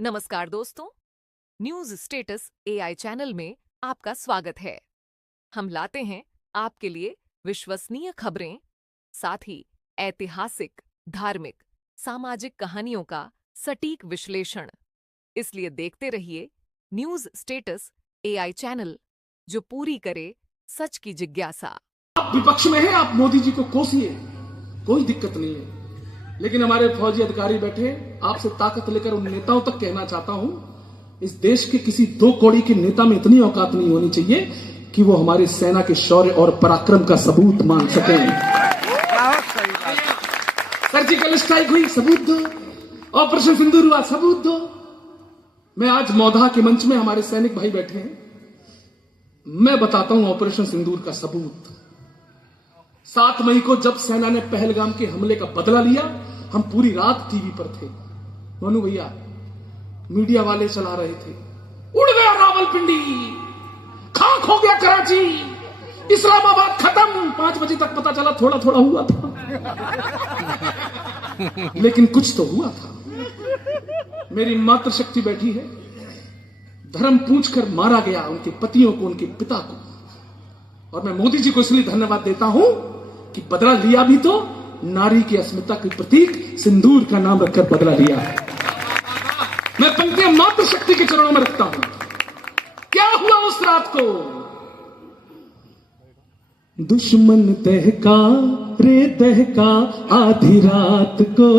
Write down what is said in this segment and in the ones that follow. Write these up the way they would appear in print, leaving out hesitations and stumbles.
नमस्कार दोस्तों, news status AI channel में आपका स्वागत है। हम लाते हैं आपके लिए विश्वसनीय खबरें, साथ ही ऐतिहासिक, धार्मिक, सामाजिक कहानियों का सटीक विश्लेषण। इसलिए देखते रहिए न्यूज स्टेटस एआई चैनल, जो पूरी करे सच की जिज्ञासा। आप विपक्ष में हैं, आप मोदी जी को कोसिए, कोई दिक्कत नहीं है। लेकिन हमारे फौजी अधिकारी बैठे, आपसे ताकत लेकर उन नेताओं तक कहना चाहता हूं, इस देश के किसी दो कौड़ी के नेता में इतनी औकात नहीं होनी चाहिए कि वो हमारी सेना के शौर्य और पराक्रम का सबूत मांग सके। सर्जिकल स्ट्राइक हुई, सबूत दो। ऑपरेशन सिंदूर हुआ, सबूत दो। मैं आज मौधा के मंच में, हमारे सैनिक भाई बैठे हैं, मैं बताता हूं ऑपरेशन सिंदूर का सबूत। 7 मई को जब सेना ने पहलगाम के हमले का बदला लिया, हम पूरी रात टीवी पर थे। मनु भैया, मीडिया वाले चला रहे थे, उड़ गया रावलपिंडी, खाक हो गया कराची, इस्लामाबाद खत्म। 5 बजे तक पता चला थोड़ा थोड़ा हुआ था, लेकिन कुछ तो हुआ था। मेरी मातृशक्ति बैठी है, धर्म पूछकर मारा गया उनके पतियों को, उनके पिता को। और मैं मोदी जी को इसलिए धन्यवाद देता हूं कि बदला लिया भी तो नारी की अस्मिता के प्रतीक सिंदूर का नाम रखकर बदला लिया है। मैं पंक्तियां मातृशक्ति के चरणों में रखता हूं। क्या हुआ उस रात को? दुश्मन दहका रे दहका आधी रात को।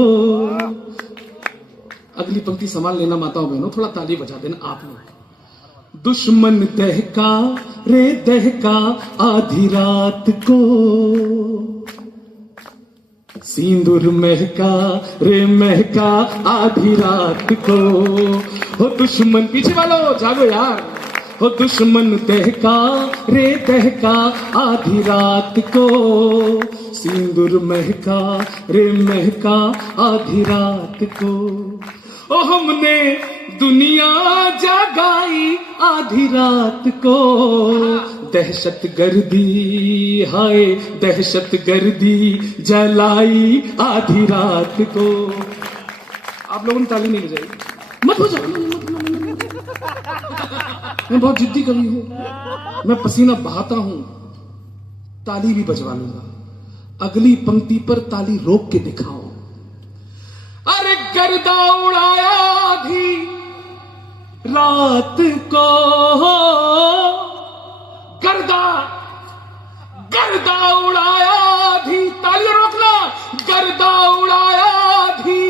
अगली पंक्ति संभाल लेना माताओं बहनों, थोड़ा ताली बजा देना आप लोग। दुश्मन दहका रे दहका आधी रात को, सिंदूर महका रे महका आधी रात को। हो दुश्मन, पीछे वालों जागो यार। हो दुश्मन दहका रे दहका आधी रात को, सिंदूर महका रे महका आधी रात को। ओ हमने दुनिया जगाई आधी रात को, दहशत गर्दी हाय दहशत गर्दी जलाई आधी रात को। आप लोगों ने ताली नहीं बजाई, मत बजाओ, मैं बहुत जिद्दी कवि हूं, मैं पसीना बहाता हूं, ताली भी बजवा लूंगा। अगली पंक्ति पर ताली रोक के दिखाओ। अरे गर्दा उड़ाया आधी रात को, गर्दा गर्दा उड़ाया आधी, ताली रोकना, गर्दा उड़ाया आधी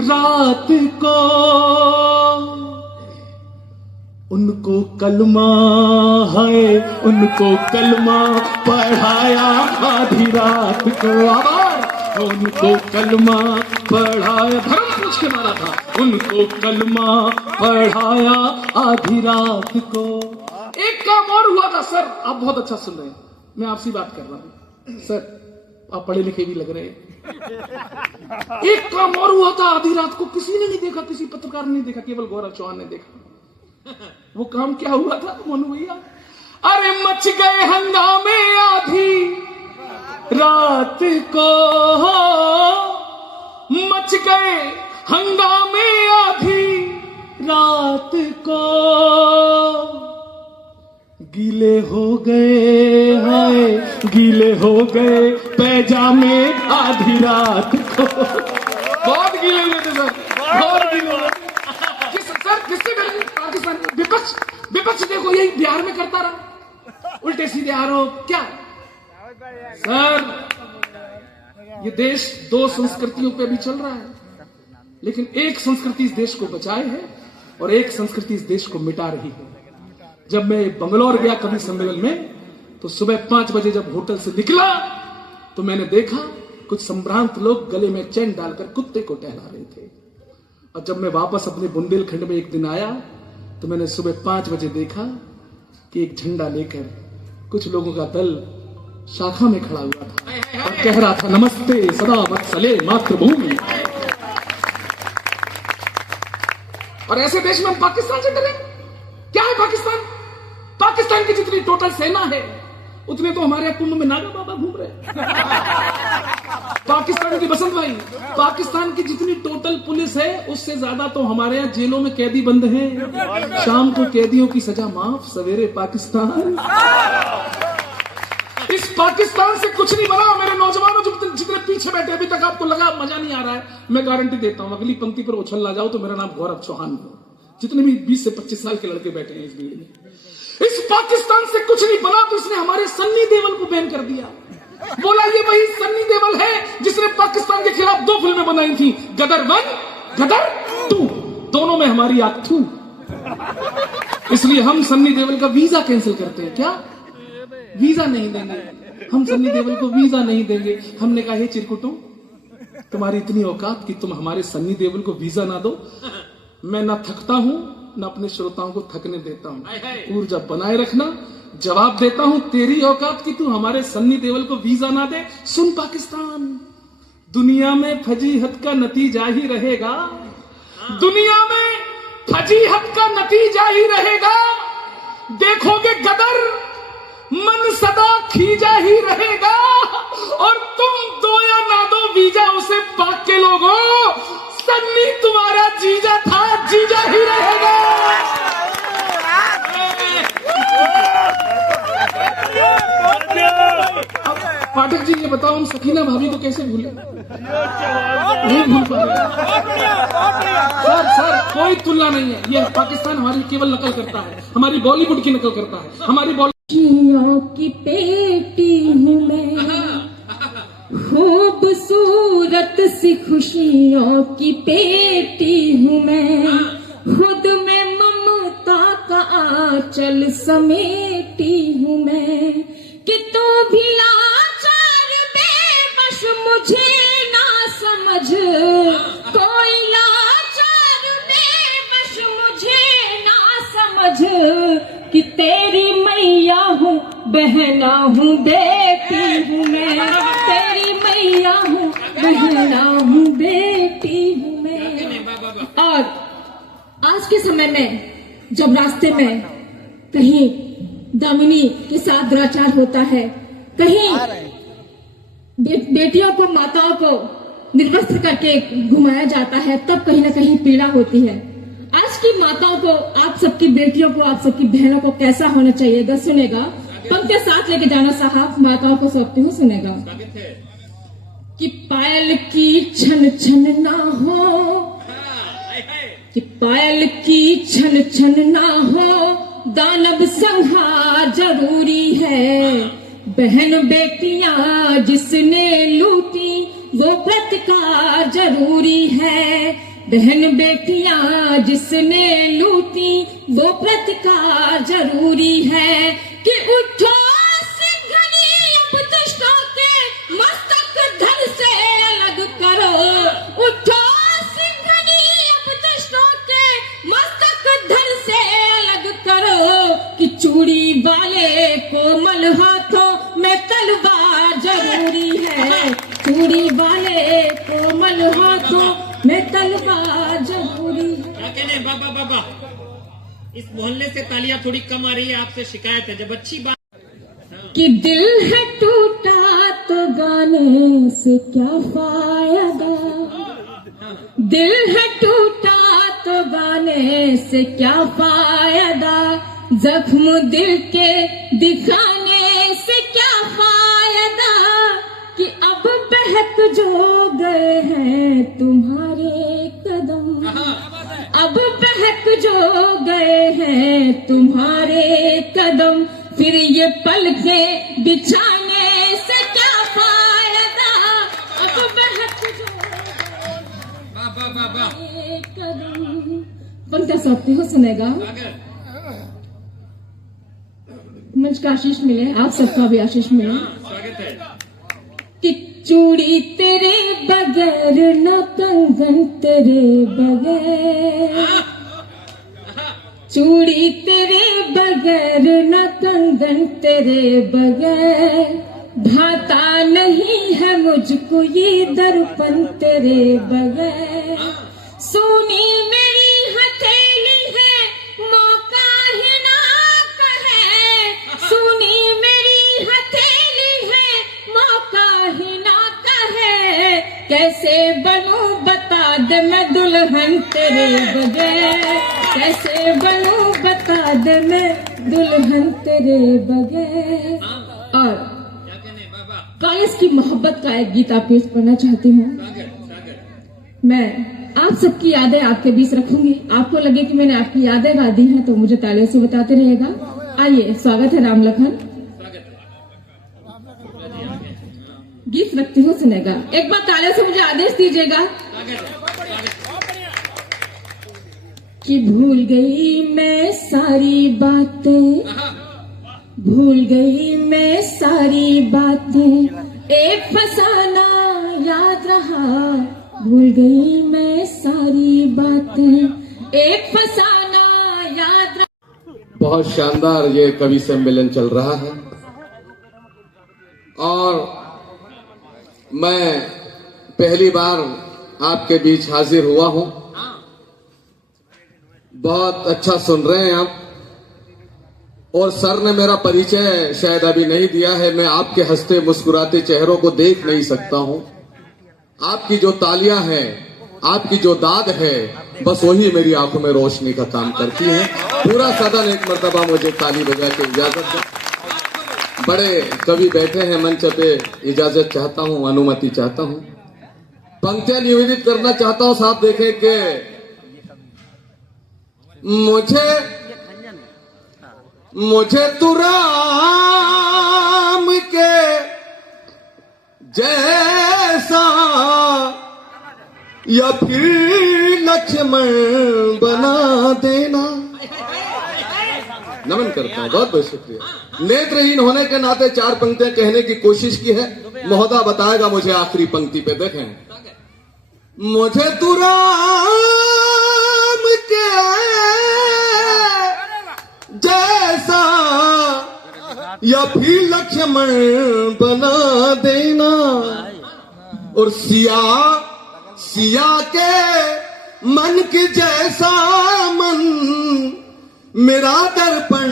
रात को। उनको कलमा है, उनको कलमा पढ़ाया आधी रात को। आवाज, उनको कलमा पढ़ाया, धर्म पूछ के मारा था, उनको कलमा पढ़ाया आधी रात को। एक काम और हुआ था सर, आप बहुत अच्छा सुन रहे हैं, मैं आपसे बात कर रहा हूं सर, आप पढ़े लिखे भी लग रहे हैं। एक काम और हुआ था आधी रात को, किसी ने नहीं देखा, किसी पत्रकार ने नहीं देखा, केवल गौरव चौहान ने देखा। वो काम क्या हुआ था मनु भैया? अरे मच गए हंगामे आधी रात को, मच गए हंगामे आधी रात को। गीले हो गए हाय गीले हो गए पैजामे आधी रात को। बहुत गीले हुए थे सर, बहुत गीले हुए। सर किससे कर पाकिस्तान? विपक्ष देखो यही बिहार में करता रहा, उल्टे सीधे आरोप। क्या सर, ये देश 2 संस्कृतियों पे भी चल रहा है, लेकिन एक संस्कृति इस देश को बचाए है और एक संस्कृति इस देश को मिटा रही है। जब मैं बंगलौर गया कवि सम्मेलन में, तो सुबह 5 बजे जब होटल से निकला तो मैंने देखा कुछ संभ्रांत लोग गले में चैन डालकर कुत्ते को टहला रहे थे। और जब मैं वापस अपने बुंदेलखंड में एक दिन आया तो मैंने सुबह 5 बजे देखा कि एक झंडा लेकर कुछ लोगों का दल शाखा में खड़ा हुआ था और कह रहा था, नमस्ते सदा वत्सले मातृभूमि। और ऐसे देश में हम पाकिस्तान से डरे? क्या है पाकिस्तान? पाकिस्तान की जितनी टोटल सेना है, उतने तो हमारे कुंभ में नागा बाबा घूम रहे हैं। पाकिस्तान की बसंत भाई, पाकिस्तान की जितनी टोटल पुलिस है उससे ज्यादा तो हमारे यहाँ जेलों में कैदी बंद हैं। शाम को कैदियों की सजा माफ, सवेरे पाकिस्तान। इस पाकिस्तान से कुछ नहीं बना। मेरे नौजवानों जितने पीछे बैठे, अभी तक आपको लगा मजा नहीं आ रहा है, मैं गारंटी देता हूं अगली पंक्ति पर उछल ला जाओ तो मेरा नाम गौरव चौहान हो। जितने भी 20 से 25 साल के लड़के बैठे हैं इस भीड़ में, इस पाकिस्तान से कुछ नहीं बना तो इसने हमारे सन्नी देओल को बैन कर दिया। बोला ये वही सन्नी देओल है जिसने पाकिस्तान के खिलाफ 2 फिल्में बनाई थी, गदर 1, गदर 2, दोनों में हमारी आंख थू। इसलिए हम सन्नी देओल का वीजा कैंसिल करते हैं। क्या वीजा नहीं देंगे हम, सन्नी देओल को वीजा नहीं देंगे। हमने कहा हे चिरकुटों, तुम्हारी इतनी औकात कि तुम हमारे सन्नी देओल को वीजा ना दो। मैं ना थकता हूं ना अपने श्रोताओं को थकने देता हूं। ऊर्जा बनाए रखना। जवाब देता हूं, तेरी औकात कि तू हमारे सन्नी देओल को वीजा ना दे। सुन पाकिस्तान, दुनिया में फजीहत का नतीजा ही रहेगा। दुनिया में फजीहत का नतीजा ही रहेगा। देखोगे गदर, मन सदा खींचा ही रहेगा। और तुम दो या ना दो वीजा उसे, पाक के लोगों, सन्नी तुम्हारा जीजा था, जीजा ही रहेगा। पाठक जी ये बताओ, हम सकीना भाभी को कैसे भूले? नहीं भूल पा रहे। सर कोई तुलना नहीं है। ये पाकिस्तान हमारी केवल नकल करता है, हमारी बॉलीवुड की नकल करता है। हमारी खुशियों की पेटी हूँ मैं, खूबसूरत सी खुशियों की पेटी हूँ मैं। खुद में ममता का आंचल समेटी हूँ मैं, कि तू भी लाचार बेबस मुझे ना समझ। कोई लाचार बेबस मुझे ना समझ, कि तेरी मैया हूँ, बहना हूँ, बेटी हूँ मैं। तेरी मैया हूँ, बहना हूँ, बेटी हूँ मैं। और आज के समय में जब रास्ते में कहीं दामिनी के साथ दुराचार होता है, कहीं बेटियों को, माताओं को निर्वस्त्र करके घुमाया जाता है, तब कहीं ना कहीं पीड़ा होती है। आज की माताओं को, आप सबकी बेटियों को, आप सबकी बहनों को कैसा होना चाहिए, बस सुनेगा। पंक्ति साथ लेके जाना साहब, माताओं को सौंपती हूँ, सुनेगा। कि पायल की छन छन ना हो, कि पायल की छन छन ना हो, दानव संहार जरूरी है। बहन बेटियां जिसने लूटी, वो प्रतिकार जरूरी है। बहन बेटियां जिसने लूटी, वो प्रतिकार जरूरी है। कि उठो सिंघनी, अब दुष्टों के मस्तक धड़ से अलग करो। उठो सिंघनी, अब दुष्टों के मस्तक धड़ से अलग करो। कि चूड़ी वाले कोमल हाथों में तलवार जरूरी है। चूड़ी वाले कोमल हाथों में तलवार जरूरी है। कहने बाबा, इस मोहल्ले से तालियां थोड़ी कम आ रही है, आपसे शिकायत है। जब अच्छी बात कि दिल है टूटा तो गाने से क्या फायदा। दिल है टूटा तो गाने से क्या फायदा। जख्म दिल के दिखाने से क्या फायदा। कि अब बहक जो गए हैं तुम्हारे कदम, अब बहक जो गए हैं तुम्हारे कदम। फिर ये पल के बिछाने से क्या फायदा। अब बहक जो गए कदम। पंक्ति सौंपती हो, सुनेगा। मंच का आशीष मिले, आप सबका भी आशीष मिले। स्वागत है। कि चूड़ी तेरे बगैर न कंगन तेरे बगैर। चूड़ी तेरे बगैर न कंगन तेरे बगैर। भाता नहीं है मुझको ये दर्पण तेरे बगैर। सोनी मेरी हथेली है, मौका ही ना कहे। सोनी मेरी हथेली है, मौका ही ना कहे। मैं दुल्हन तेरे बगैर, कैसे बनूं बता दे मैं दुल्हन तेरे बगैर। और क्या कहने बाबा? कॉलेज की मोहब्बत का एक गीत आप पेश करना चाहती हूँ। मैं आप सबकी यादें आपके बीच रखूंगी। आपको लगे कि मैंने आपकी यादें गा दी हैं तो मुझे तालियों से बताते रहेगा। आइए, स्वागत है राम लखन। गीत रखती हूँ, सुनेगा। एक बार तालियों से मुझे आदेश दीजिएगा कि भूल गई मैं सारी बातें, भूल गई मैं सारी बातें, एक फसाना याद रहा। भूल गई मैं सारी बातें, एक फसाना याद रहा। बहुत शानदार ये कवि सम्मेलन चल रहा है और मैं पहली बार आपके बीच हाजिर हुआ हूं। बहुत अच्छा सुन रहे हैं आप। और सर ने मेरा परिचय शायद अभी नहीं दिया है। मैं आपके हंसते मुस्कुराते चेहरों को देख नहीं सकता हूं। आपकी जो तालियां हैं, आपकी जो दाद है, बस वही मेरी आंखों में रोशनी का काम करती है। पूरा सदन एक मर्तबा मुझे ताली बजा के इजाजत दे। बड़े कवि बैठे हैं मंच पे, इजाजत चाहता हूं, अनुमति चाहता हूं, पंक्तियां निवेदित करना चाहता हूं। साहब देखें कि मुझे तू राम के जैसा या फिर लक्ष्मण बना देना। नमन करता हूं, बहुत बहुत शुक्रिया। नेत्रहीन होने के नाते चार पंक्तियां कहने की कोशिश की है। महोदय बताएगा मुझे आखिरी पंक्ति पे। देखें, मुझे तू राम के जैसा या फिर लक्ष्मण बना देना, और सिया के मन के जैसा मन मेरा दर्पण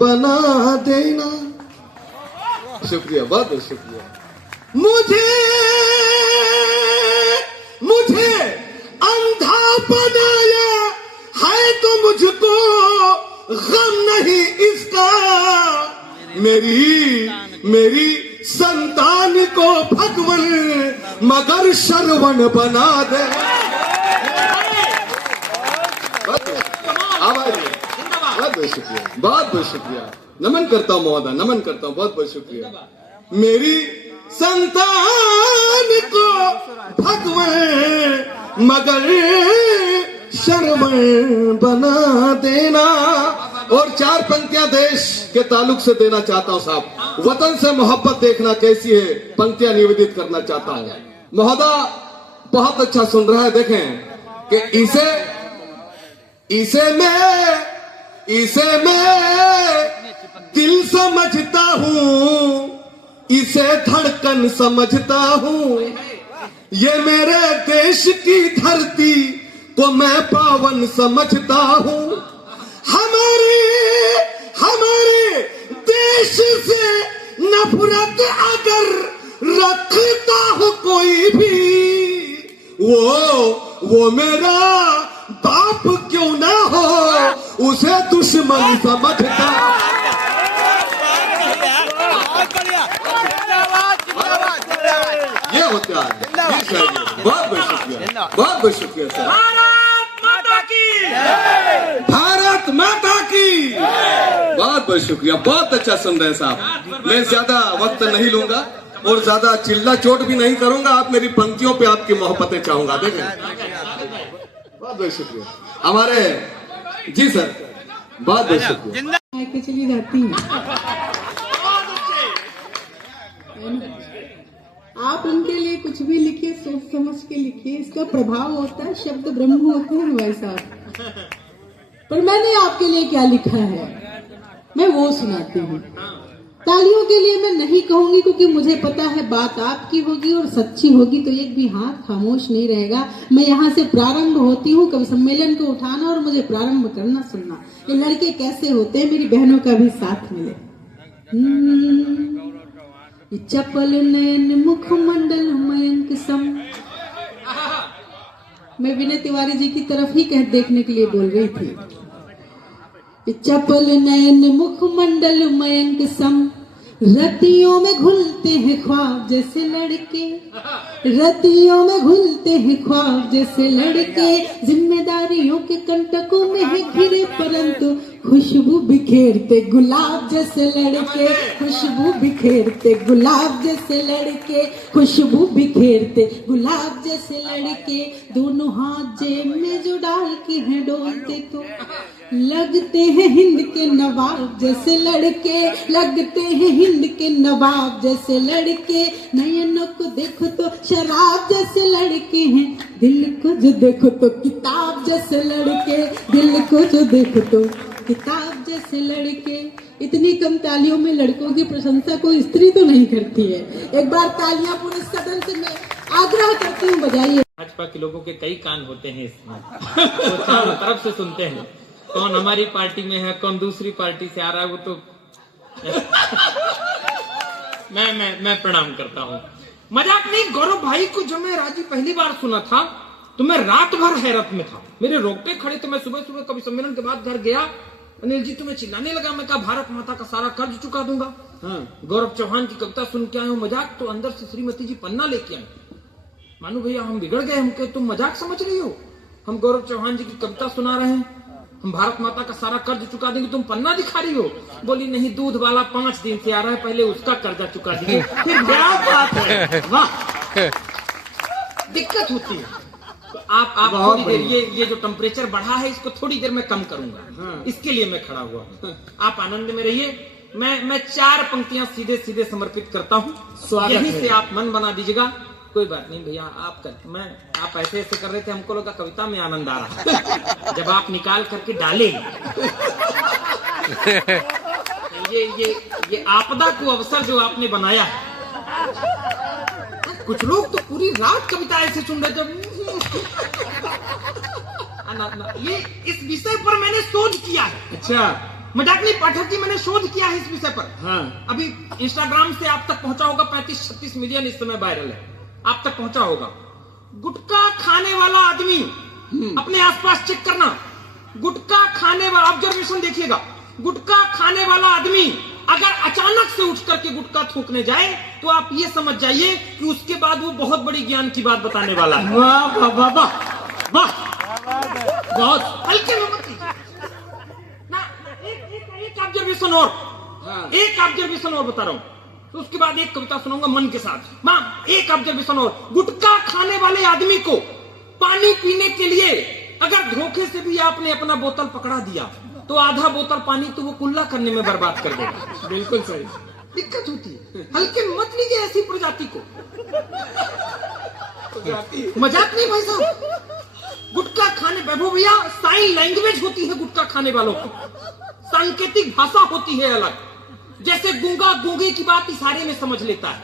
बना देना। शुक्रिया, बहुत बहुत शुक्रिया। मुझे अंधा बनाया है तो मुझको गम नहीं इसका। मेरी संतान को भगवन मगर श्रवण बना दे। बहुत बहुत शुक्रिया, बहुत बहुत शुक्रिया। नमन करता हूँ महोदय, नमन करता हूँ, बहुत बहुत शुक्रिया। मेरी संतान को भगवन मगर श्रवण बना देना। और चार पंक्तियां देश के ताल्लुक से देना चाहता हूं साहब। वतन से मोहब्बत देखना कैसी है, पंक्तियां निवेदित करना चाहता हूं। महोदय बहुत अच्छा सुन रहा है। देखें कि इसे मैं दिल समझता हूं, इसे धड़कन समझता हूं। ये मेरे देश की धरती को मैं पावन समझता हूं। हमारे देश से नफरत अगर रखता हो कोई भी, वो मेरा बाप क्यों ना हो, उसे दुश्मन समझता। ये होता है। बहुत बहुत शुक्रिया, बहुत बहुत शुक्रिया सर। भारत माता की बहुत बहुत शुक्रिया। बहुत अच्छा सुन रहे हैं साहब। मैं ज्यादा वक्त नहीं लूंगा और ज्यादा चिल्ला चोट भी नहीं करूंगा। आप मेरी पंक्तियों पे आपकी मोहब्बतें चाहूंगा। देखें, बहुत बहुत शुक्रिया हमारे जी सर, बहुत बहुत शुक्रिया। चली जाती है। आप उनके लिए कुछ भी लिखिए, सोच समझ के लिखिए, इसका प्रभाव होता है। शब्द ब्रह्म होते हैं भाई साहब। पर मैंने आपके लिए क्या लिखा है मैं वो सुनाती हूँ। तालियों के लिए मैं नहीं कहूंगी क्योंकि मुझे पता है बात आपकी होगी और सच्ची होगी, तो एक भी हाथ खामोश नहीं रहेगा। मैं यहाँ से प्रारंभ होती हूँ, कवि सम्मेलन को उठाना और मुझे प्रारंभ करना सुनना। ये लड़के कैसे होते हैं, मेरी बहनों का भी साथ मिले। चपल नयन मुखमंडल मयंक सम, मैं विनय तिवारी जी की तरफ ही देखने के लिए बोल रही थी। चपल नयन मुखमंडल मयंक सम, रतियों में घुलते हैं ख्वाब जैसे लड़के, रतियों में घुलते हैं ख्वाब जैसे लड़के, जिम्मेदारियों के कंटकों में है घिरे परंतु खुशबू बिखेरते गुलाब जैसे लड़के, खुशबू बिखेरते गुलाब जैसे लड़के, खुशबू बिखेरते गुलाब जैसे लड़के, दोनों हाथ जेब में जो डाल के हैं डोलते तो लगते हैं हिंद के नवाब जैसे लड़के, लगते हैं हिंद के नवाब जैसे लड़के, नयनों को देखो तो शराब जैसे लड़के हैं, दिल को जो देखो तो किताब जैसे लड़के, दिल को जो देखो तो किताब जैसे लड़के। इतनी कम तालियों में लड़कों की प्रशंसा कोई स्त्री तो नहीं करती है। एक बार तालियां पूरे सदन से मैं आग्रह करती हूँ बजाइए। भाजपा के लोगों के कई कान होते हैं इसमें, वो चारों तरफ से सुनते हैं, कौन हमारी पार्टी में है, कौन दूसरी पार्टी से आ रहा है, वो तो मैं प्रणाम करता हूँ। मजाक नहीं, गौरव भाई को जब मैं राजी पहली बार सुना था तो मैं रात भर हैरत में था। मेरे रोकटे खड़े थे। मैं सुबह सुबह कवि सम्मेलन के बाद घर गया, अनिल जी तुम्हें चिल्लाने लगा। मैं कहा भारत माता का सारा कर्ज चुका दूंगा। गौरव चौहान की कविता सुन के आए हो मजाक, तो अंदर से श्रीमती जी पन्ना लेके आए। मानो भैया हम बिगड़ गए, हमके तुम मजाक समझ रही हो, हम गौरव चौहान जी की कविता सुना रहे हैं, हम भारत माता का सारा कर्ज चुका देंगे, तुम पन्ना दिखा रही हो। बोली नहीं, दूध वाला 5 दिन से आ रहा है, पहले उसका कर्जा चुका दीजिए। फिर क्या बात है, वाह। दिक्कत होती है तो आप थोड़ी देर ये जो टेम्परेचर बढ़ा है इसको थोड़ी देर में कम करूंगा, इसके लिए मैं खड़ा हुआ हूँ। आप आनंद में रहिए। मैं 4 पंक्तियां सीधे सीधे समर्पित करता हूँ, यहीं से आप मन बना दीजिएगा। कोई बात नहीं भैया, आप ऐसे ऐसे कर रहे थे, हमको लगा कविता में आनंद आ रहा है, जब आप निकाल करके डाले ये आपदा को अवसर जो आपने बनाया है। कुछ लोग तो पूरी रात कविता ऐसे सुन रहे थे। ये इस विषय पर मैंने शोध किया है। अच्छा, मजाक नहीं पाठक जी, मैंने शोध किया है इस विषय पर। हाँ। अभी इंस्टाग्राम से आप तक पहुंचा होगा, 35-36 मिलियन इस समय वायरल है, आप तक पहुंचा होगा। गुटखा खाने वाला आदमी, अपने आसपास चेक करना, गुटखा खाने वाला, ऑब्जर्वेशन देखिएगा, गुटखा खाने वाला आदमी अगर अचानक से उठ करके गुटखा थूकने जाए तो आप ये समझ जाइए कि उसके बाद वो बहुत बड़ी ज्ञान की बात बताने वाला है। वाह वाह वाह वाह वाह, बहुत हल्के में मत ना। एक ऑब्जर्वेशन और, एक ऑब्जर्वेशन और बता रहा हूँ, तो उसके बाद एक कविता सुनाऊंगा मन के साथ। मां, एक ऑब्जर्वेशन और, गुटखा खाने वाले आदमी को पानी पीने के लिए अगर धोखे से भी आपने अपना बोतल पकड़ा दिया तो आधा बोतल पानी तो वो कुल्ला करने में बर्बाद कर देगा। बिल्कुल सही। दिक्कत होती है, हल्के में मत लीजिए ऐसी प्रजाति को। मजाक नहीं भाई साहब। गुटखा खाने, वैभव भैया, साइन लैंग्वेज होती है गुटखा खाने वालों की, सांकेतिक भाषा होती है अलग। जैसे गूंगा गूंगे की बात इशारे में समझ लेता है,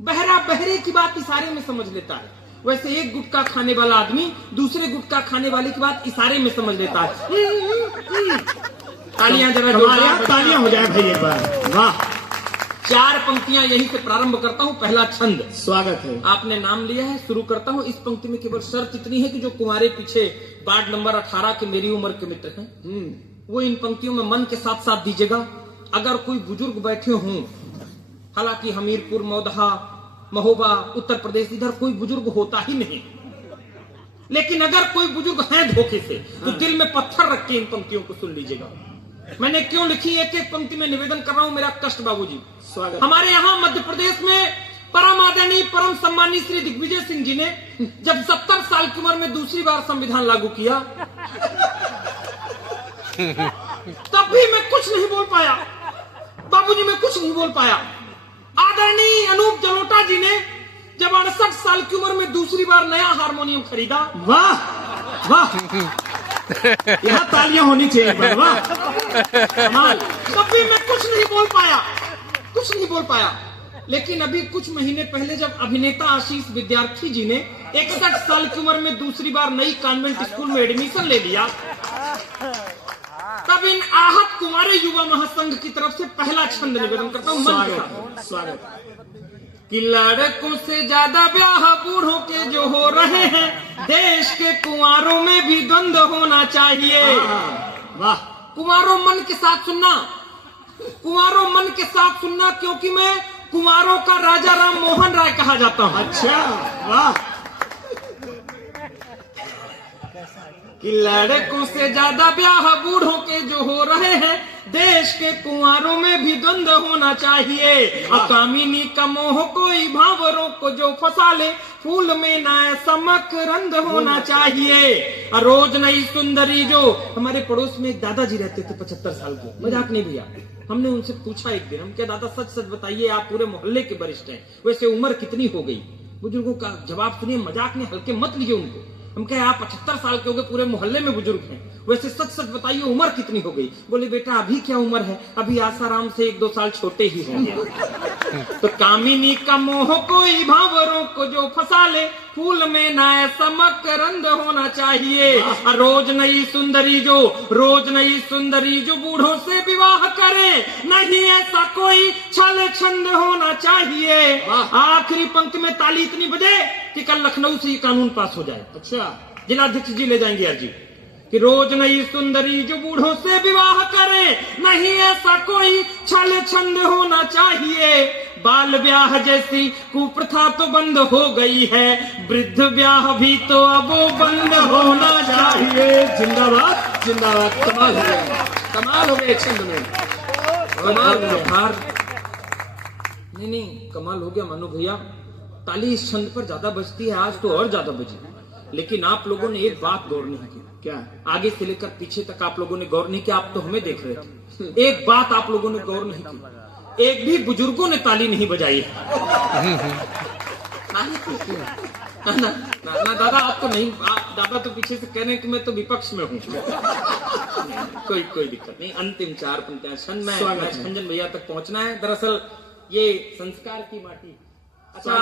बहरा बहरे की बात इशारे में समझ लेता है, वैसे एक गुटखा खाने वाला आदमी दूसरे गुटखा खाने वाले की बात इशारे में समझ लेता है। तालियां जरा जोरदार, तालियां हो जाए भाई एक बार, वाह। 4 पंक्तियां यहीं से प्रारंभ करता हूँ। पहला छंद, स्वागत है, आपने नाम लिया है, शुरू करता हूँ। इस पंक्ति में केवल शर्त इतनी है कि जो कुंवारे पीछे वार्ड नंबर 18 के मेरी उम्र के मित्र हैं, वो इन पंक्तियों में मन के साथ साथ दीजिएगा। अगर कोई बुजुर्ग बैठे हों, हालांकि हमीरपुर, मौदहा, महोबा, उत्तर प्रदेश, इधर कोई बुजुर्ग होता ही नहीं, लेकिन अगर कोई बुजुर्ग है धोखे से तो दिल में पत्थर रख के इन पंक्तियों को सुन लीजिएगा। मैंने क्यों लिखी, एक एक पंक्ति में निवेदन कर रहा हूं, मेरा कष्ट बाबूजी। स्वागत। हमारे यहाँ मध्य प्रदेश में परम आदरणीय परम सम्मानीय श्री दिग्विजय सिंह जी ने जब 70 साल की उम्र में दूसरी बार संविधान लागू किया, तब भी मैं कुछ नहीं बोल पाया बाबूजी, मैं कुछ नहीं बोल पाया। आदरणीय अनूप जलोटा जी ने जब 68 साल की उम्र में दूसरी बार नया हारमोनियम खरीदा, वाह वाह, यहाँ तालियां होनी चाहिए, वाह कमाल। तब भी मैं कुछ नहीं बोल पाया, कुछ नहीं बोल पाया। लेकिन अभी कुछ महीने पहले जब अभिनेता आशीष विद्यार्थी जी ने 61 साल की उम्र में दूसरी बार नई कॉन्वेंट स्कूल में एडमिशन ले लिया, तब इन आहत कुमारे युवा महासंघ की तरफ से पहला छंद निवेदन करता हूं। स्वागत। कि लड़कों से ज्यादा ब्याह बूढ़ों के जो हो रहे हैं, देश के कुंवारों में भी द्वंद्व होना चाहिए। वाह, कुंवारों मन के साथ सुनना, कुंवारों मन के साथ सुनना, क्योंकि मैं कुंवारों का राजा राम मोहन राय कहा जाता हूँ। अच्छा, वाह। कि लड़कों से ज्यादा ब्याह बूढ़ों के जो हो रहे हैं, देश के कुंवारों में भी द्वंद्व होना चाहिए। अकामिनी का मोह कोई भावरों को जो फंसा ले, फूल में ना समक रंग होना चाहिए। रोज नई सुंदरी जो, हमारे पड़ोस में एक दादाजी रहते थे 75 साल के, मजाक नहीं भैया। हमने उनसे पूछा एक दिन, हम क्या दादा सच सच बताइए, आप पूरे मोहल्ले के वरिष्ठ हैं, वैसे उम्र कितनी हो गई? बुजुर्गों का जवाब सुनिए, मजाक नहीं, हल्के मत लीजिए उनको। हम कहे आप 75 साल के हो गए, पूरे मोहल्ले में बुजुर्ग हैं, वैसे सच सच बताइए उम्र कितनी हो गई? बोले बेटा अभी क्या उम्र है, अभी आसाराम से 1-2 साल छोटे ही होंगे। तो कामिनी का मोह कोई भावरों को जो फंसा ले, फूल में ना समक रंग होना चाहिए। रोज नई सुंदरी जो, रोज नई सुंदरी जो बूढ़ों से विवाह करे, नहीं ऐसा कोई छल छंद होना चाहिए। आखिरी पंक्ति में ताली इतनी बजे कि कल लखनऊ से ये कानून पास हो जाए। अच्छा, जिलाध्यक्ष जी ले जाएंगे आज जी, कि रोज नई सुंदरी जो बूढ़ों से विवाह करे, नहीं ऐसा कोई छल छंद होना चाहिए। बाल ब्याह जैसी कुप्रथा तो बंद हो गई है, वृद्ध ब्याह भी तो अब बंद होना चाहिए। जिंदाबाद, जिंदाबाद। कमाल हो गया, कमाल हो गया छंद में, कमाल हो गया। नहीं कमाल हो गया मानो भैया। ताली इस छंद पर ज्यादा बजती है, आज तो और ज्यादा बजी। लेकिन आप लोगों ने एक बात गौर नहीं की। क्या? आगे से लेकर पीछे तक आप लोगों ने गौर नहीं किया, आप तो हमें देख रहे थे। एक बात आप लोगों ने गौर नहीं की, एक भी बुजुर्गों ने ताली नहीं बजाई ना दादा, आप तो नहीं, आप दादा तो पीछे से कह रहे हैं कि मैं तो विपक्ष में हूँ। कोई दिक्कत नहीं। अंतिम 4 पंक्तियां छंद में खंजन भैया तक पहुंचना है। दरअसल ये संस्कार की माटी, अच्छा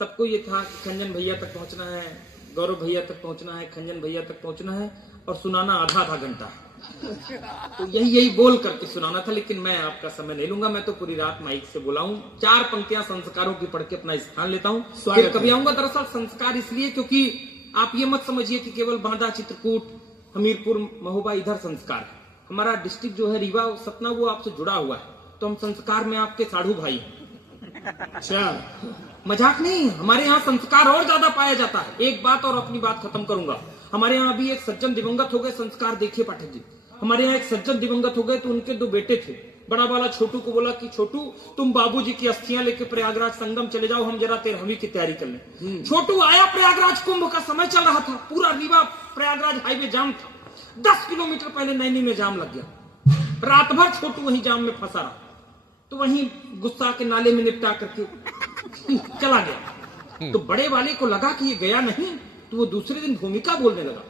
सबको ये था कि खंजन भैया तक पहुंचना है, गौरव भैया तक पहुंचना है, खंजन भैया तक पहुंचना है, और सुनाना आधा घंटा। तो यही बोल करके सुनाना था, लेकिन मैं आपका समय नहीं लूंगा। मैं तो पूरी रात माइक से बोला हूं। 4 पंक्तियां संस्कारों की पढ़ के अपना स्थान लेता हूं, फिर कभी आऊंगा। दरअसल संस्कार इसलिए क्योंकि आप ये मत समझिए कि केवल बांदा, चित्रकूट, हमीरपुर, महोबा इधर संस्कार है। हमारा डिस्ट्रिक्ट जो है रीवा, सतना, वो आपसे जुड़ा हुआ है। तो हम संस्कार में आपके साढ़ू भाई हैं। अच्छा, मजाक नहीं, हमारे यहाँ संस्कार और ज्यादा पाया जाता है। एक बात और अपनी बात खत्म करूंगा। हमारे यहाँ अभी एक सज्जन दिवंगत हो गए, संस्कार देखिए पाठक जी। हमारे यहाँ एक सज्जन दिवंगत हो गए, तो उनके 2 बेटे थे। बड़ा वाला छोटू को बोला कि छोटू तुम बाबूजी की अस्थियां लेके प्रयागराज संगम चले जाओ, हम जरा 13वीं की तैयारी कर लें। छोटू आया, प्रयागराज कुंभ का समय चल रहा था, पूरा रीवा प्रयागराज हाईवे जाम था। 10 किलोमीटर पहले नैनी में जाम लग गया। रात भर छोटू वहीं जाम में फंसा रहा, तो वहीं गुस्सा के नाले में निपटा करके चला गया। तो बड़े वाले को लगा कि ये गया नहीं, तो वो दूसरे दिन भूमिका बोलने लगा।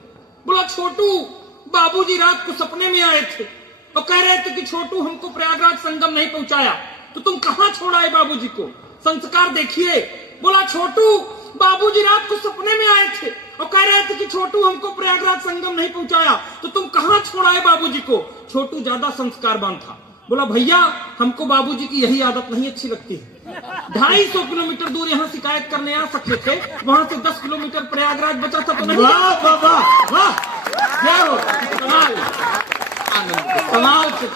बोला छोटू, बाबूजी रात को सपने में आए थे और कह रहे थे कि छोटू हमको प्रयागराज संगम नहीं पहुंचाया, तो तुम कहां छोड़ा है बाबूजी को? संस्कार देखिए। बोला छोटू, बाबूजी रात को सपने में आए थे और कह रहे थे कि छोटू हमको प्रयागराज संगम नहीं पहुंचाया, तो तुम कहां छोड़ा है बाबूजी को? छोटू ज्यादा संस्कारवान था। बोला भैया, हमको बाबूजी की यही आदत नहीं अच्छी लगती है। 250 किलोमीटर दूर यहाँ शिकायत करने आ सकते थे, वहां से 10 किलोमीटर प्रयागराज बचा था तो नहीं। वाह वाह वाह वाह, क्या हो, कमाल, कमाल से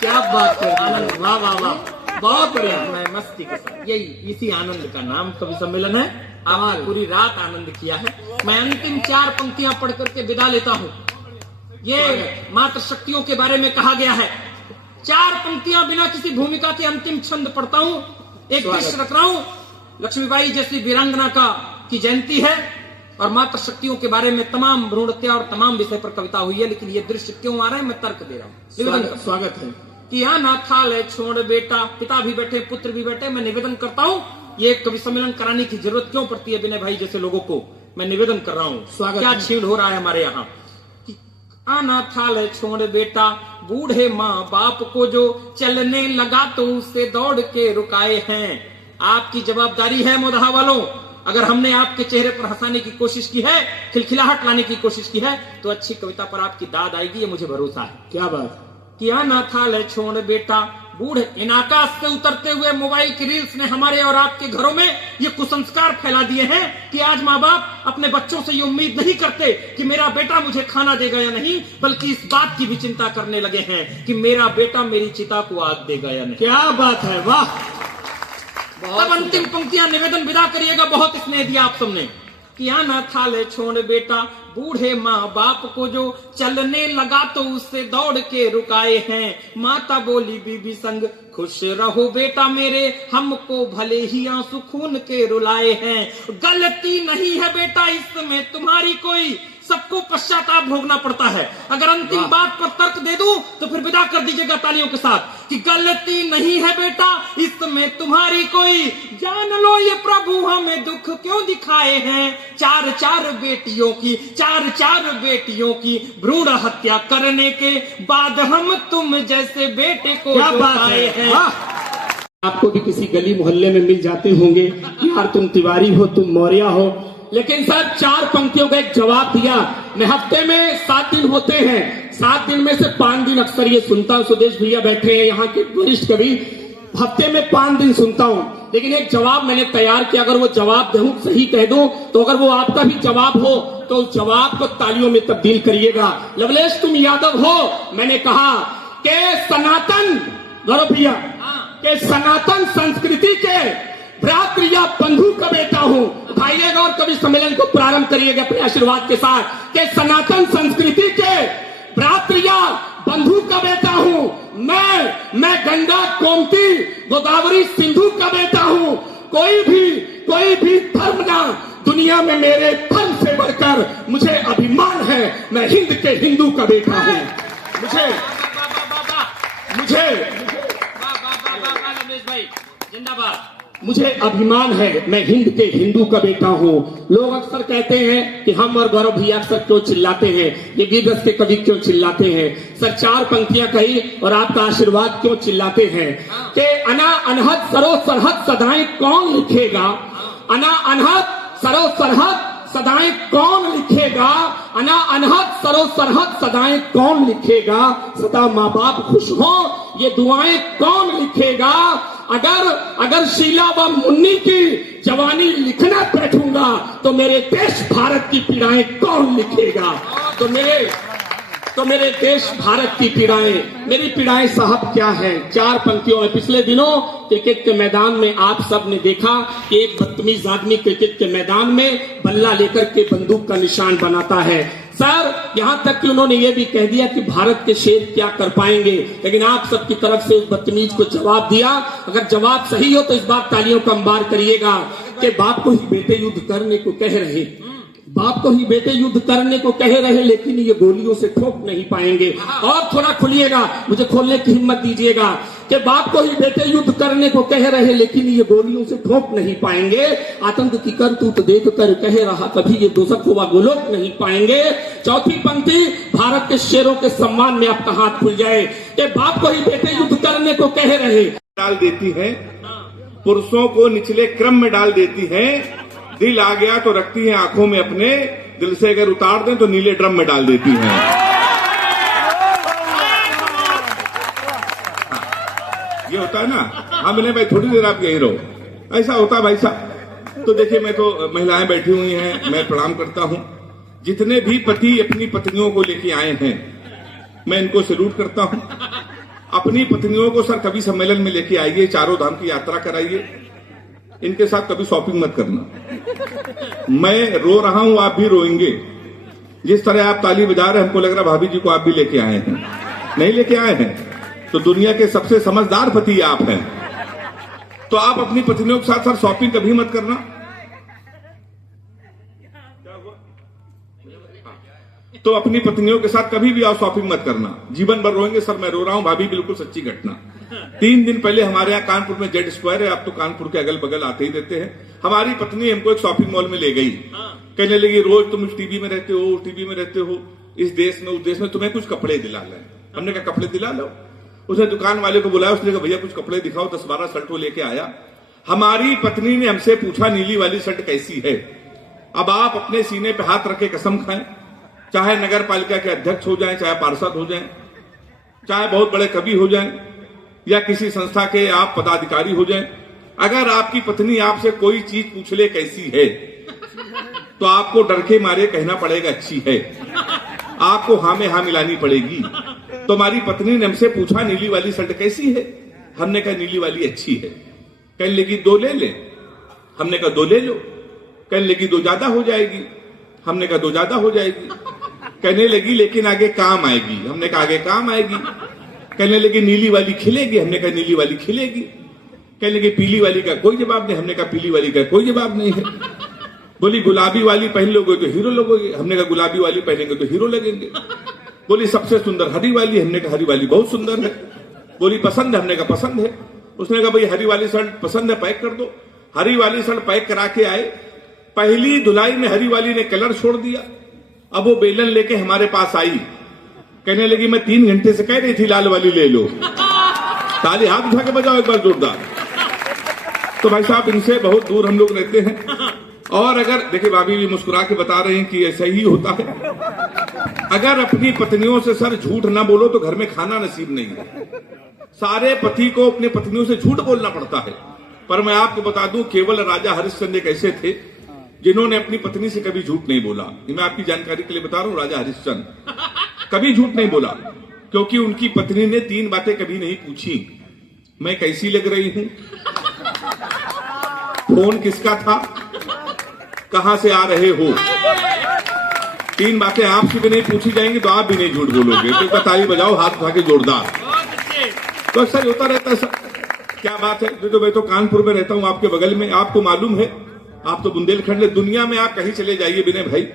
क्या बात है, आनंद, वाह वाह वाह, बहुत बढ़िया। मैं मस्ती के साथ, यही इसी आनंद का नाम कवि सम्मेलन है। आपने पूरी रात आनंद किया है। मैं अंतिम 4 पंक्तियां पढ़ करके विदा लेता हूँ। ये मातृ शक्तियों के बारे में कहा गया है। 4 पंक्तियां बिना किसी भूमिका के अंतिम छंद पढ़ता हूं। एक दृश्य रख रहा हूं, लक्ष्मीबाई जैसी वीरांगना की जयंती है और मातृ शक्तियों के बारे में तमाम भ्रूण हत्या और तमाम विषय पर कविता हुई है। लेकिन ये दृश्य क्यों आ रहा है, मैं तर्क दे रहा हूं। स्वागत है। कि अनाथालय छोड़ बेटा, पिता भी बैठे पुत्र भी बैठे, मैं निवेदन करता हूं, ये कवि सम्मेलन कराने की जरूरत क्यों पड़ती है विनय भाई जैसे लोगों को, मैं निवेदन कर रहा हूं। क्या छीड़ हो रहा है हमारे यहाँ। अनाथालय छोड़ बेटा, बूढ़े माँ बाप को जो चलने लगा तो उसे दौड़ के रुकाए हैं। आपकी जवाबदारी है मोदहा वालों, अगर हमने आपके चेहरे पर हंसाने की कोशिश की है, खिलखिलाहट लाने की कोशिश की है, तो अच्छी कविता पर आपकी दाद आएगी, ये मुझे भरोसा है। क्या बात। कि अनाथालय छोड़ बेटा, बूढ़े इन आकाश से उतरते हुए मोबाइल की रील्स ने हमारे और आपके घरों में ये कुसंस्कार फैला दिए हैं कि आज माँ बाप अपने बच्चों से ये उम्मीद नहीं करते कि मेरा बेटा मुझे खाना देगा या नहीं, बल्कि इस बात की भी चिंता करने लगे हैं कि मेरा बेटा मेरी चिता को आग देगा या नहीं। क्या बात है, वाह। अब अंतिम पंक्तियां निवेदन विदा करिएगा। बहुत स्नेह दिया आप सबने। कि आना थाले छोड़ बेटा, बूढ़े माँ बाप को जो चलने लगा तो उससे दौड़ के रुकाए हैं। माता बोली बीबी संग, खुश रहो बेटा मेरे, हमको भले ही आंसू खून के रुलाए हैं। गलती नहीं है बेटा इसमें तुम्हारी कोई, सबको पश्चाताप भोगना पड़ता है। अगर अंतिम बात पर तर्क दे दूं तो फिर विदा कर दीजिएगा तालियों के साथ कि गलती नहीं है बेटा इसमें तुम्हारी कोई, जान लो ये प्रभु हमें दुख क्यों दिखाए हैं। चार चार बेटियों की भ्रूण हत्या करने के बाद हम तुम जैसे बेटे को पाए हैं। आपको भी किसी गली मोहल्ले में मिल जाते होंगे कि यार तुम तिवारी हो, तुम मौर्य हो, लेकिन सर 4 पंक्तियों का एक जवाब दिया। मैं हफ्ते में 7 दिन होते हैं, 7 दिन में से 5 दिन अक्सर ये सुनता हूँ। सुदेश भैया बैठे हैं यहाँ के वरिष्ठ कवि, हफ्ते में 5 दिन सुनता हूँ, लेकिन एक जवाब मैंने तैयार किया। अगर वो जवाब दूं, सही कह दूं, तो अगर वो आपका भी जवाब हो तो उस जवाब को तालियों में तब्दील करिएगा। लवलेश तुम यादव हो, मैंने कहा कि सनातन, गौरव भैया, के सनातन संस्कृति के भ्रातृ या बंधु का बेटा हूं। उठाइएगा और कवि सम्मेलन को प्रारंभ करिएगा अपने आशीर्वाद के साथ कि सनातन संस्कृति के भ्रातृ या बंधु का बेटा हूं। मैं गंगा गोमती गोदावरी सिंधु का बेटा हूं। कोई भी धर्म ना दुनिया में मेरे धर्म से बढ़कर मुझे अभिमान है। मैं हिंद के हिंदू का बेटा हूं। मुझे अभिमान है, मैं हिंद के हिंदू का बेटा हूँ। लोग अक्सर कहते हैं कि हम और गौरव भैया अक्सर क्यों चिल्लाते हैं, ये वीररस के कवि क्यों चिल्लाते हैं। सर 4 पंक्तियां कही और आपका आशीर्वाद क्यों चिल्लाते हैं कि अना अनहद सरो सरहद सदाएं कौन लिखेगा, अना अनहद सरो सरहद सदाएं कौन लिखेगा, अना अनहद सरो सरहद सदाएं कौन लिखेगा, सदा माँ बाप खुश हो ये दुआएं कौन लिखेगा। अगर शीला व मुन्नी की जवानी लिखना बैठूंगा तो मेरे देश भारत की पीड़ाएं कौन लिखेगा। तो मेरे देश भारत की पीड़ाएं, मेरी पीड़ाएं साहब क्या है। 4 पंक्तियों में पिछले दिनों क्रिकेट के मैदान में आप सब ने देखा कि एक बदतमीज आदमी क्रिकेट के मैदान में बल्ला लेकर के बंदूक का निशान बनाता है। सर यहां तक कि उन्होंने ये भी कह दिया कि भारत के शेर क्या कर पाएंगे, लेकिन आप सबकी तरफ से उस बदतमीज को जवाब दिया। अगर जवाब सही हो तो इस बार तालियों का अंबार करिएगा कि बाप को ही बेटे युद्ध करने को कह रहे, बाप को ही बेटे युद्ध करने को कह रहे, लेकिन ये गोलियों से ठोक नहीं पाएंगे। और थोड़ा खुलिएगा, मुझे खोलने की हिम्मत दीजिएगा कि बाप को ही बेटे युद्ध करने को कह रहे, लेकिन ये गोलियों से ठोक नहीं पाएंगे। आतंक की करतूत देख कर कह रहा कभी ये दोजख व गोलोक नहीं पाएंगे। 4थी पंक्ति, भारत के शेरों के सम्मान में आपका हाथ खुल जाए कि बाप को ही बेटे युद्ध करने को कह रहे। डाल देती है, पुरुषों को निचले क्रम में डाल देती है। दिल आ गया तो रखती है आंखों में अपने, दिल से अगर उतार दें तो नीले ड्रम में डाल देती हैं। ये होता है ना। हाँ मिले भाई, थोड़ी देर आप यहीं रहो, ऐसा होता है भाई साहब। तो देखिए, मैं तो महिलाएं बैठी हुई हैं, मैं प्रणाम करता हूं। जितने भी पति अपनी पत्नियों को लेके आए हैं मैं इनको सैल्यूट करता हूं। अपनी पत्नियों को सर कभी सम्मेलन में लेके आइए, चारों धाम की यात्रा कराइए। इनके साथ कभी शॉपिंग मत करना। मैं रो रहा हूं, आप भी रोएंगे। जिस तरह आप ताली बजा रहे, हमको लग रहा भाभी जी को आप भी लेके आए हैं। नहीं लेके आए हैं तो दुनिया के सबसे समझदार पति आप हैं। तो आप अपनी पत्नियों के साथ सर शॉपिंग कभी मत करना। तो अपनी पत्नियों के साथ कभी भी आप शॉपिंग मत करना। जीवन भर रोएंगे सर मैं रो रहा हूं भाभी, बिल्कुल सच्ची घटना। 3 दिन पहले हमारे यहाँ कानपुर में जेड स्क्वायर है, आप तो कानपुर के अगल बगल आते ही रहते हैं। हमारी पत्नी हमको एक शॉपिंग मॉल में ले गई। कहने लगी रोज तुम टीवी में रहते हो, इस देश में उस देश में, तुम्हें कुछ कपड़े दिला लें। हमने कहा कपड़े दिला लो। उसने दुकान वाले को बुलाया, उसने कहा भैया कुछ कपड़े दिखाओ। 10-12 शर्ट वो लेके आया। हमारी पत्नी ने हमसे पूछा नीली वाली शर्ट कैसी है। अब आप अपने सीने पे हाथ रखे कसम खाएं, चाहे नगर पालिका के अध्यक्ष हो जाएं, चाहे पार्षद हो जाएं, चाहे बहुत बड़े कवि हो जाएं, या किसी संस्था के आप पदाधिकारी हो जाएं, अगर आपकी पत्नी आपसे कोई चीज पूछ ले कैसी है, तो आपको डर के मारे कहना पड़ेगा अच्छी है। आपको हाँ में हाँ मिलानी पड़ेगी। तो हमारी पत्नी ने हमसे पूछा नीली वाली शर्ट कैसी है, हमने कहा नीली वाली अच्छी है। कहने लगी 2 ले ले, हमने कहा 2 ले लो। कहने लगी 2 ज्यादा हो जाएगी, हमने कहा 2 ज्यादा हो जाएगी। कहने लगी लेकिन आगे काम आएगी, हमने कहा आगे काम आएगी। कहने लगी नीली वाली खिलेगी, हमने कहा नीली वाली खिलेगी। कहने लगी पीली वाली का कोई जवाब नहीं, हमने कहा पीली वाली का कोई जवाब नहीं है। बोली गुलाबी वाली पहन लोगे तो हीरो लगोगे, हमने कहा गुलाबी वाली पहनेंगे तो हीरो लगेंगे। बोली सबसे सुंदर हरी वाली, हमने कहा हरी वाली बहुत सुंदर है। बोली पसंद है, हमने कहा पसंद है। उसने कहा भाई हरी वाली शर्ट पसंद है, पैक कर दो। हरी वाली शर्ट पैक करा के आए। पहली धुलाई में हरी वाली ने कलर छोड़ दिया। अब वो बेलन लेके हमारे पास आई, कहने लगी मैं 3 घंटे से कह रही थी लाल वाली ले लो। ताली हाथ उठा के बजाओ एक बार जोरदार। तो भाई साहब इनसे बहुत दूर हम लोग रहते हैं। और अगर देखिए भाभी भी मुस्कुरा के बता रहे हैं कि ऐसा ही होता है। अगर अपनी पत्नियों से सर झूठ ना बोलो तो घर में खाना नसीब नहीं है। सारे पति को अपनी पत्नियों से झूठ बोलना पड़ता है। पर मैं आपको बता दूं, केवल राजा हरिश्चंद्र एक ऐसे थे जिन्होंने अपनी पत्नी से कभी झूठ नहीं बोला। ये मैं आपकी जानकारी के लिए बता रहा हूं, राजा हरिश्चंद्र कभी झूठ नहीं बोला, क्योंकि उनकी पत्नी ने 3 बातें कभी नहीं पूछी। मैं कैसी लग रही हूं, फोन किसका था, कहां से आ रहे हो। 3 बातें आपसे भी नहीं पूछी जाएंगी तो आप भी नहीं झूठ बोलोगे। तो इसका ताली बजाओ हाथ उठा के जोरदार। तो अक्सर होता रहता है सर। क्या बात है, तो मैं तो कानपुर में रहता हूं आपके बगल में। आपको मालूम है, आप तो बुंदेलखंड में, दुनिया में आप कहीं चले जाइए विनय भाई,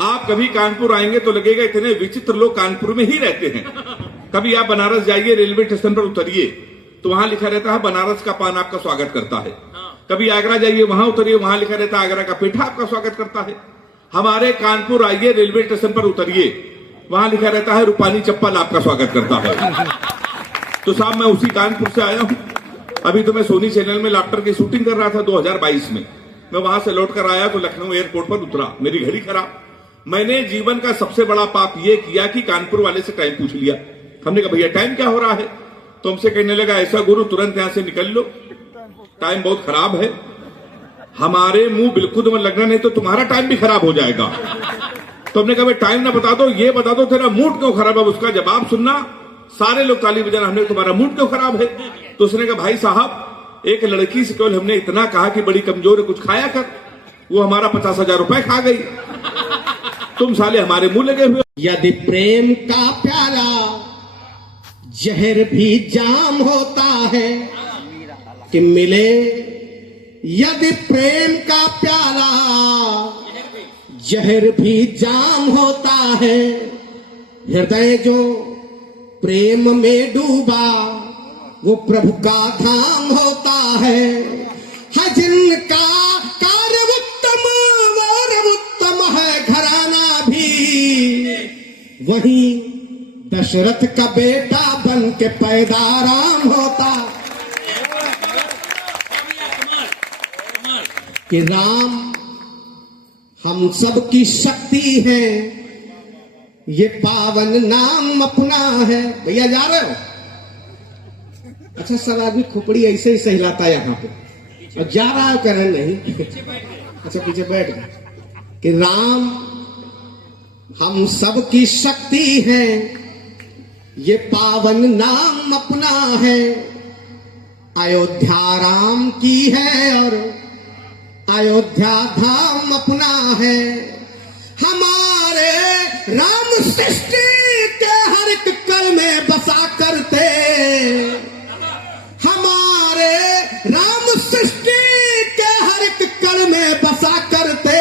आप कभी कानपुर आएंगे तो लगेगा इतने विचित्र लोग कानपुर में ही रहते हैं। कभी आप बनारस जाइए, रेलवे स्टेशन पर उतरिए तो वहां लिखा रहता है बनारस का पान आपका स्वागत करता है। कभी आगरा जाइए, वहां उतरिए, वहां लिखा रहता है आगरा का पेठा आपका स्वागत करता है। हमारे कानपुर आइए, रेलवे स्टेशन पर उतरिए, वहां लिखा रहता है रूपानी चप्पल आपका स्वागत करता है। तो साहब मैं उसी कानपुर से आया हूं। अभी तो मैं सोनी चैनल में लाफ्टर की शूटिंग कर रहा था 2022 में। मैं वहां से लौट कर आया तो लखनऊ एयरपोर्ट पर उतरा, मेरी घड़ी खराब। मैंने जीवन का सबसे बड़ा पाप यह किया कि कानपुर वाले से टाइम पूछ लिया। हमने कहा भैया टाइम क्या हो रहा है, तो हमसे कहने लगा ऐसा गुरु तुरंत यहां से निकल लो, टाइम बहुत खराब है। हमारे मुंह बिल्कुल में लगना नहीं तो तुम्हारा टाइम भी खराब हो जाएगा। तो हमने कहा टाइम ना बता दो, ये बता दो तेरा मूड क्यों खराब है, उसका जवाब सुनना। सारे लोग ताली बजाना। हमने तुम्हारा मूड क्यों खराब है, तो उसने कहा भाई साहब एक लड़की से केवल हमने इतना कहा कि बड़ी कमजोर है, कुछ खाया कर, वो हमारा 50,000 रुपए खा गई। तुम साले हमारे मुंह लगे हुए। यदि प्रेम का प्याला जहर भी जाम होता है कि मिले, यदि प्रेम का प्याला जहर भी जाम होता है, हृदय जो प्रेम में डूबा वो प्रभु का धाम होता है। जिनका कार्य उत्तम और उत्तम है घराना भी, वहीं दशरथ का बेटा बन के पैदा राम होता। कि राम हम सब की शक्ति है, ये पावन नाम अपना है। भैया जा रहे हो? अच्छा सब आदमी खोपड़ी ऐसे ही सहलाता है यहाँ पे, और जा रहा है कह रहे नहीं। अच्छा पीछे बैठ गए। कि राम हम सब की शक्ति है, ये पावन नाम अपना है। अयोध्या राम की है और अयोध्या धाम अपना है। हमारे राम सृष्टि के हर एक कल में बसा करते, हमारे राम सृष्टि के हर एक कल में बसा करते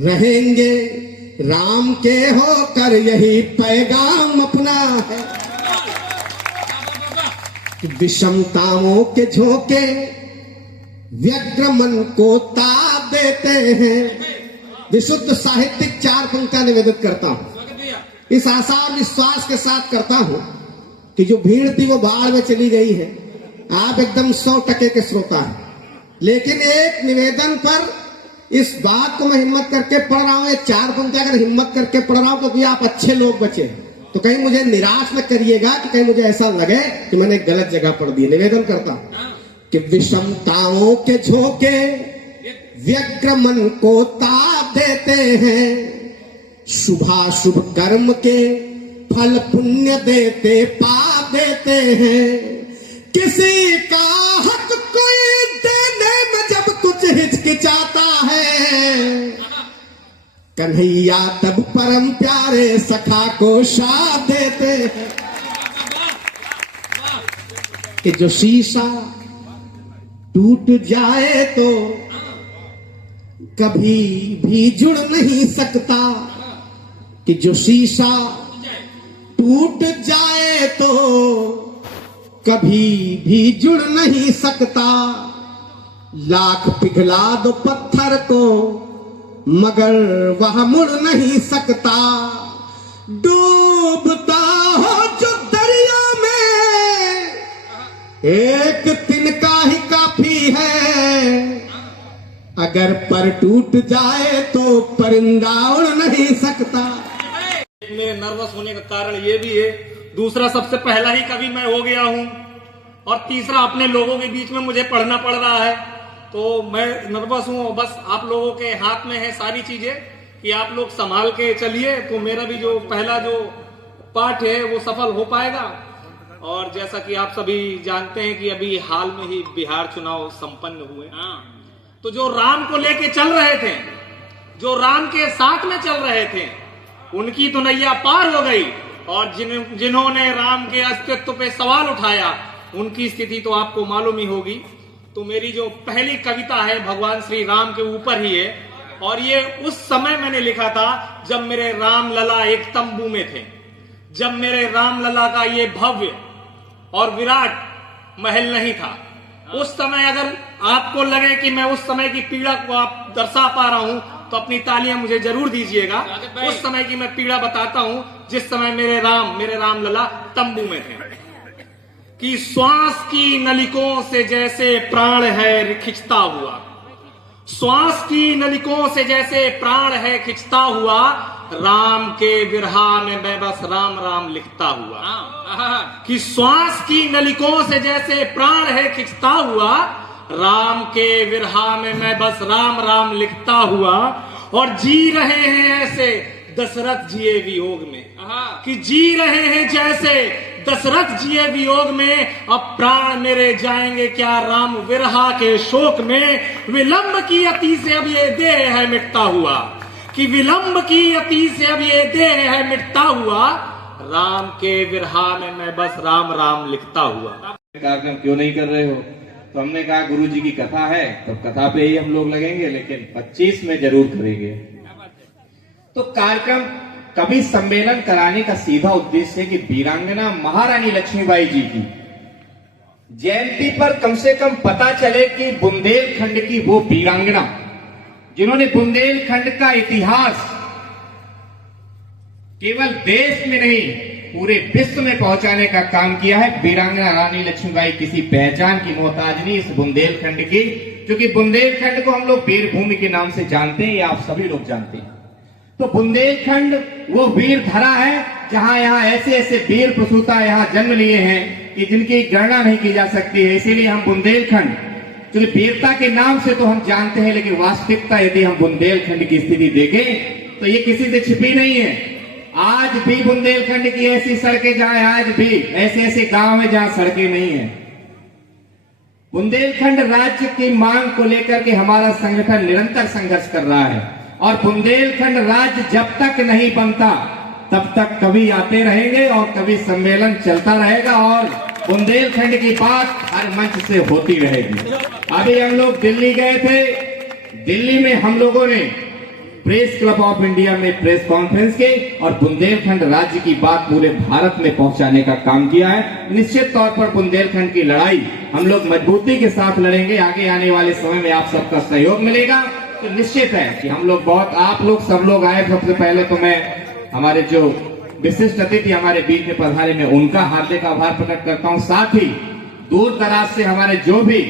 रहेंगे। राम के होकर यही पैगाम अपना है। विषमताओं के झोंके व्यग्र मन को ताप देते हैं। विशुद्ध साहित्यिक 4 पंक्तियां निवेदित करता हूं, इस आशा और विश्वास के साथ करता हूं कि जो भीड़ थी वो बाढ़ में चली गई है। आप एकदम 100% के श्रोता हैं, लेकिन एक निवेदन पर इस बात को मैं हिम्मत करके पढ़ रहा हूं। ये 4 पंक्तियां अगर हिम्मत करके पढ़ रहा हूं क्योंकि आप अच्छे लोग बचे। तो कहीं मुझे निराश न करिएगा कि कहीं मुझे ऐसा लगे कि मैंने गलत जगह पढ़ दी। निवेदन करता हूं कि विषमताओं के झोंके व्यग्र मन को ताप देते हैं, शुभाशुभ कर्म के फल पुण्य देते पाप देते हैं, किसी का हक कोई देने में जब कुछ हिचकिचाता है, कन्हैया तब परम प्यारे सखा को शाप देते हैं कि जो शीशा टूट जाए तो कभी भी जुड़ नहीं सकता, कि जो शीशा टूट जाए तो कभी भी जुड़ नहीं सकता, लाख पिघला दो पत्थर को मगर वह मुड़ नहीं सकता, डूबता हो जो दरिया में एक तिनका ही काफी है, अगर पर टूट जाए तो परिंदा उड़ नहीं सकता। मेरे नर्वस होने का कारण ये भी है, दूसरा सबसे पहला ही कवि मैं हो गया हूं, और तीसरा अपने लोगों के बीच में मुझे पढ़ना पड़ रहा है, तो मैं नर्वस हूं। बस आप लोगों के हाथ में है सारी चीजें कि आप लोग संभाल के चलिए, तो मेरा भी जो पहला जो पाठ है वो सफल हो पाएगा। और जैसा कि आप सभी जानते हैं कि अभी हाल में ही बिहार चुनाव संपन्न हुए, तो जो राम को लेके चल रहे थे, जो राम के साथ में चल रहे थे, उनकी तो नैया पार हो गई, और जिन्होंने राम के अस्तित्व पे सवाल उठाया उनकी स्थिति तो आपको मालूम ही होगी। तो मेरी जो पहली कविता है भगवान श्री राम के ऊपर ही है, और ये उस समय मैंने लिखा था जब मेरे राम लला एक तंबू में थे, जब मेरे राम लला का ये भव्य और विराट महल नहीं था। उस समय अगर आपको लगे कि मैं उस समय की पीड़ा को आप दर्शा पा रहा हूं तो अपनी तालियां मुझे जरूर दीजिएगा। उस समय की मैं पीड़ा बताता हूं जिस समय मेरे राम लला तंबू में थे। कि श्वास की नलिकों से जैसे प्राण है खिंचता हुआ, श्वास की नलिकों से जैसे प्राण है खिंचता हुआ, राम के विरहा में मैं बस राम राम लिखता हुआ। कि श्वास की नलिकों से जैसे प्राण है खिंचता हुआ, राम के विरहा में मैं बस राम राम लिखता हुआ। और जी रहे हैं ऐसे दशरथ जिए वियोग में, कि जी रहे हैं जैसे दशरथ जिए वियोग में, अब प्राण मेरे जाएंगे क्या राम विरहा के शोक में। विलंब की अति से अब ये देह है मिटता हुआ, कि विलंब की अति से अब ये देह है मिटता हुआ, राम के विरहा में मैं बस राम राम लिखता हुआ। कार्यक्रम क्यों नहीं कर रहे हो? तो हमने कहा गुरु जी की कथा है तो कथा पे ही हम लोग लगेंगे, लेकिन 25 में जरूर करेंगे। तो कार्यक्रम कवि सम्मेलन कराने का सीधा उद्देश्य है कि वीरांगना महारानी लक्ष्मीबाई जी की जयंती पर कम से कम पता चले कि बुंदेलखंड की वो वीरांगना जिन्होंने बुंदेलखंड का इतिहास केवल देश में नहीं पूरे विश्व में पहुंचाने का काम किया है। वीरांगना रानी लक्ष्मीबाई किसी पहचान की मोहताज नहीं इस बुंदेलखंड की, क्योंकि बुंदेलखंड को हम लोग वीर भूमि के नाम से जानते हैं, ये आप सभी लोग जानते हैं। तो बुंदेलखंड वो वीर धरा है जहां यहाँ ऐसे ऐसे वीर प्रसूता यहाँ जन्म लिए हैं कि जिनकी गणना नहीं की जा सकती है। इसीलिए हम बुंदेलखंड, क्योंकि वीरता के नाम से तो हम जानते हैं, लेकिन वास्तविकता यदि हम बुंदेलखंड की स्थिति देखें तो ये किसी से छिपी नहीं है। आज भी बुंदेलखंड की ऐसी सड़कें जहां आज भी ऐसे ऐसे गांव है जहां सड़कें नहीं है। बुंदेलखंड राज्य की मांग को लेकर के हमारा संगठन निरंतर संघर्ष कर रहा है, और बुंदेलखंड राज्य जब तक नहीं बनता तब तक कवि आते रहेंगे और कवि सम्मेलन चलता रहेगा, और बुंदेलखंड की बात हर मंच से होती रहेगी। अभी हम लोग दिल्ली गए थे, दिल्ली में हम लोगों ने प्रेस क्लब ऑफ इंडिया में प्रेस कॉन्फ्रेंस की और बुंदेलखंड राज्य की बात पूरे भारत में पहुंचाने का काम किया है। निश्चित तौर पर बुंदेलखंड की लड़ाई हम लोग मजबूती के साथ लड़ेंगे। आगे आने वाले समय में आप सबका सहयोग मिलेगा, तो निश्चित है कि हम लोग बहुत, आप लोग सब लोग आए। सबसे पहले तो मैं हमारे जो विशिष्ट अतिथि हमारे बीच में पधारे, मैं उनका हार्दिक आभार प्रकट करता हूं। साथ ही दूर दराज से हमारे जो भी